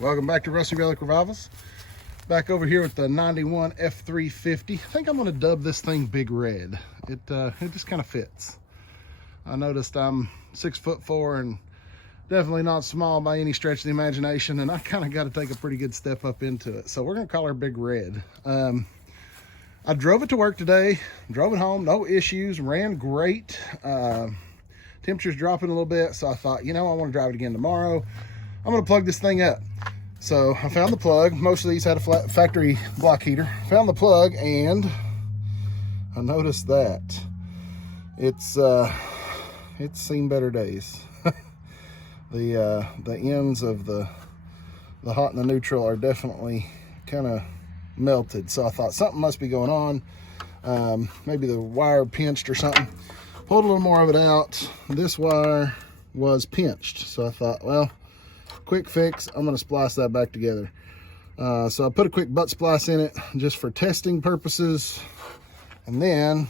Welcome back to Rusty Relic Revivals. Back over here with the 91 F350. I think I'm going to dub this thing Big Red. It just kind of fits. I noticed I'm 6'4" and definitely not small by any stretch of the imagination, and I kind of got to take a pretty good step up into it. So we're going to call her Big Red. I drove it to work today, drove it home, no issues, ran great. Temperature's dropping a little bit, so I thought, I want to drive it again tomorrow. I'm going to plug this thing up. So I found the plug. Most of these had a flat factory block heater. Found the plug, and I noticed that it's seen better days. The ends of the hot and the neutral are definitely kind of melted. So I thought something must be going on. Maybe the wire pinched or something. Pulled a little more of it out. This wire was pinched. So I thought, well, quick fix, I'm going to splice that back together. So I put a quick butt splice in it just for testing purposes. And then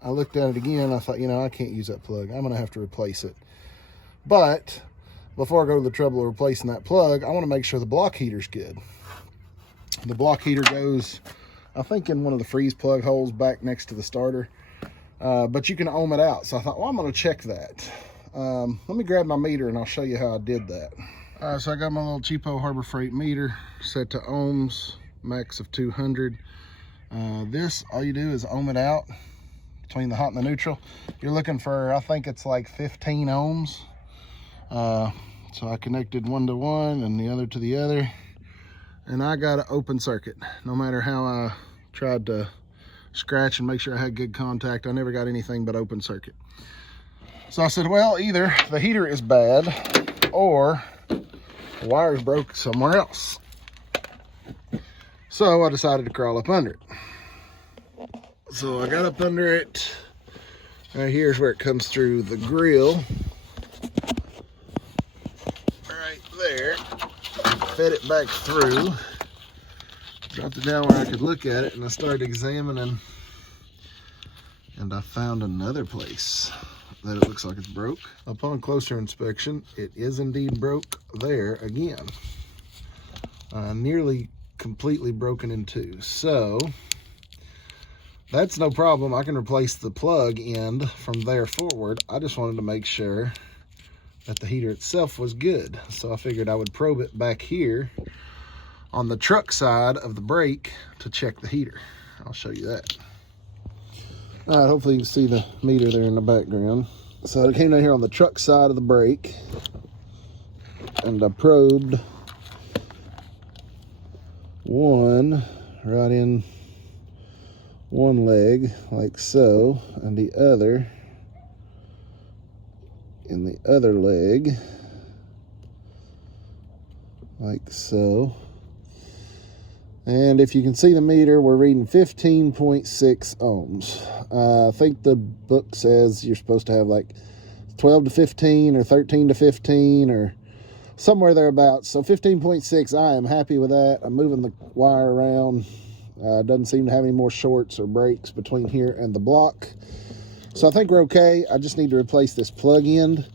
I looked at it again. I thought, I can't use that plug. I'm going to have to replace it. But before I go to the trouble of replacing that plug, I want to make sure the block heater's good. The block heater goes, I think, in one of the freeze plug holes back next to the starter. But you can ohm it out. So I thought, well, I'm going to check that. Let me grab my meter and I'll show you how I did that. All right, so I got my little cheapo Harbor Freight meter set to ohms, max of 200. This, all you do is ohm it out between the hot and the neutral. You're looking for, I think it's like 15 ohms. So I connected one to one and the other to the other. And I got an open circuit. No matter how I tried to scratch and make sure I had good contact, I never got anything but open circuit. So I said, well, either the heater is bad or the wires broke somewhere else. So I decided to crawl up under it. So I got up under it. Right here's where it comes through the grill. Right there. Fed it back through. Dropped it down where I could look at it, and I started examining. And I found another place that it looks like it's broke. Upon closer inspection, it is indeed broke there again. Nearly completely broken in two. So that's no problem. I can replace the plug end from there forward. I just wanted to make sure that the heater itself was good. So I figured I would probe it back here on the truck side of the brake to check the heater. I'll show you that. All right, hopefully you can see the meter there in the background. So I came down here on the truck side of the brake and I probed one right in one leg like so, and the other in the other leg like so. And if you can see the meter, we're reading 15.6 ohms. I think the book says you're supposed to have like 12 to 15 or 13 to 15 or somewhere thereabouts. So 15.6, I am happy with that. I'm moving the wire around. Doesn't seem to have any more shorts or breaks between here and the block. So I think we're okay. I just need to replace this plug end,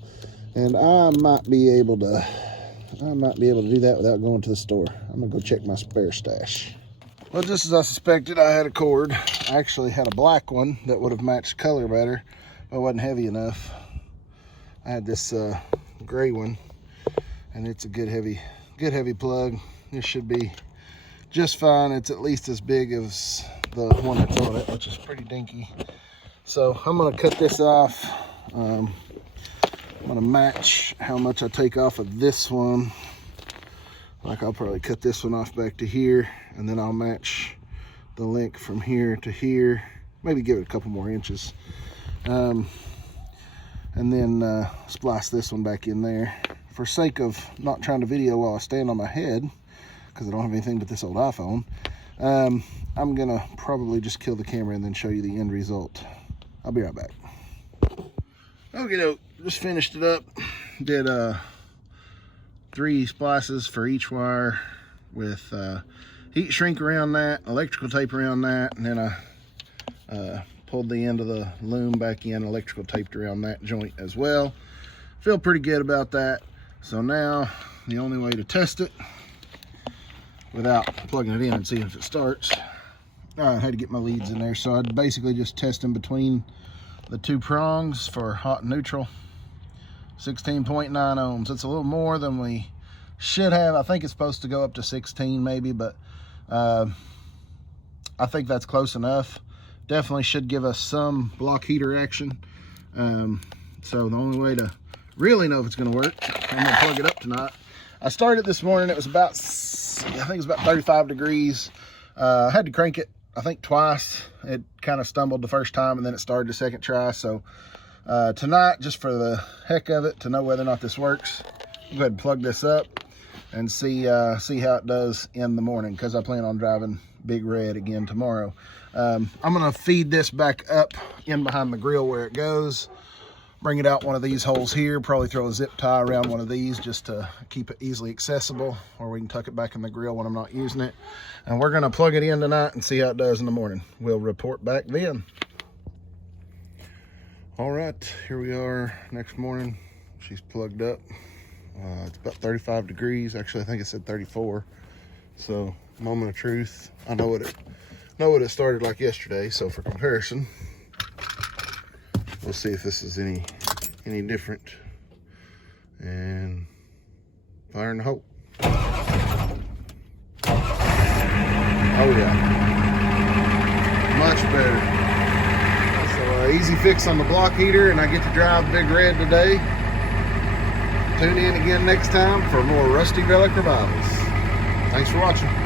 and I might be able to do that without going to the store. I'm gonna go check my spare stash. Well, just as I suspected, I had a cord. I actually had a black one that would have matched color better, but it wasn't heavy enough. I had this gray one, and it's a good heavy plug. This should be just fine. It's at least as big as the one that's on it, which is pretty dinky. So I'm gonna cut this off. I'm gonna match how much I take off of this one. Like, I'll probably cut this one off back to here, and then I'll match the length from here to here. Maybe give it a couple more inches. And then splice this one back in there. For sake of not trying to video while I stand on my head, because I don't have anything but this old iPhone, I'm gonna probably just kill the camera and then show you the end result. I'll be right back. Okay, just finished it up. Did 3 splices for each wire with heat shrink around that, electrical tape around that, and then I pulled the end of the loom back in, electrical taped around that joint as well. Feel pretty good about that. So now the only way to test it without plugging it in and seeing if it starts. I had to get my leads in there, so I'd basically just test them between the two prongs for hot and neutral. 16.9 ohms. It's a little more than we should have. I think it's supposed to go up to 16 maybe, but I think that's close enough. Definitely should give us some block heater action. So the only way to really know if it's going to work, I'm going to plug it up tonight. I started this morning, it was about, I think it was about 35 degrees. I had to crank it, I think twice. It kind of stumbled the first time and then it started the second try. So tonight, just for the heck of it, to know whether or not this works, I'll go ahead and plug this up and see how it does in the morning, because I plan on driving Big Red again tomorrow. I'm gonna feed this back up in behind the grill where it goes, bring it out one of these holes here, probably throw a zip tie around one of these just to keep it easily accessible, or we can tuck it back in the grill when I'm not using it. And we're gonna plug it in tonight and see how it does in the morning. We'll report back then. All right, here we are next morning. She's plugged up. It's about 35 degrees. Actually, I think it said 34. So, moment of truth. I know what it started like yesterday. So for comparison, we'll see if this is any different. And fire in the hole. Oh yeah, much better. So easy fix on the block heater, and I get to drive Big Red today. Tune in again next time for more Rusty Relic Revivals. Thanks for watching.